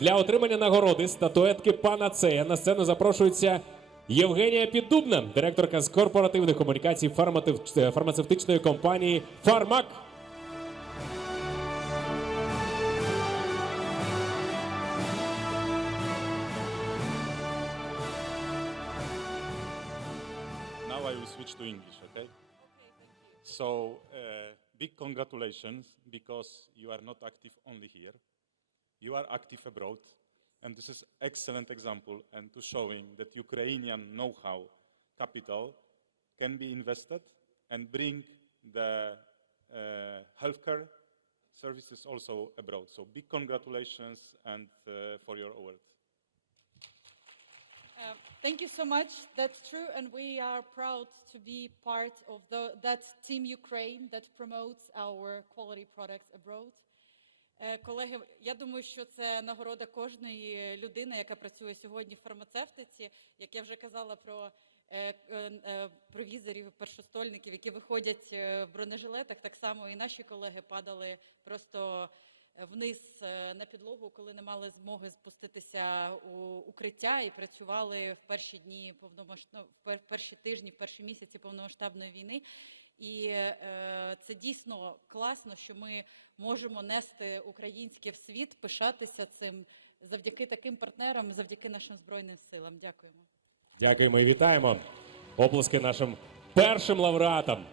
Для отримання нагороди статуетки Панацея на сцену запрошується Євгенія Піддубна, директорка з корпоративних комунікацій е, фармацевтичної компанії Фармак. So, uh, big congratulations because you are not active only here. You are active abroad, and this is excellent example and to showing that Ukrainian know-how capital can be invested and bring the uh, healthcare services also abroad. So, big congratulations and uh, for your award. Uh, Thank you so much. That's true, and we are proud to be part of the, that Team Ukraine that promotes our quality products abroad. Е, Колеги, я думаю, що це нагорода кожної людини, яка працює сьогодні в фармацевтиці. Як я вже казала про е, е, провізорів, першостольників, які виходять в бронежилетах, так само і наші колеги падали просто вниз на підлогу, коли не мали змоги спуститися у укриття і працювали в перші дні повномасштаб... в перші тижні, в перші місяці повномасштабної війни. І е, це дійсно класно, що ми можемо нести українське в світ, пишатися цим завдяки таким партнерам, завдяки нашим збройним силам. Дякуємо. Дякуємо і вітаємо. Оплески нашим першим лауреатам.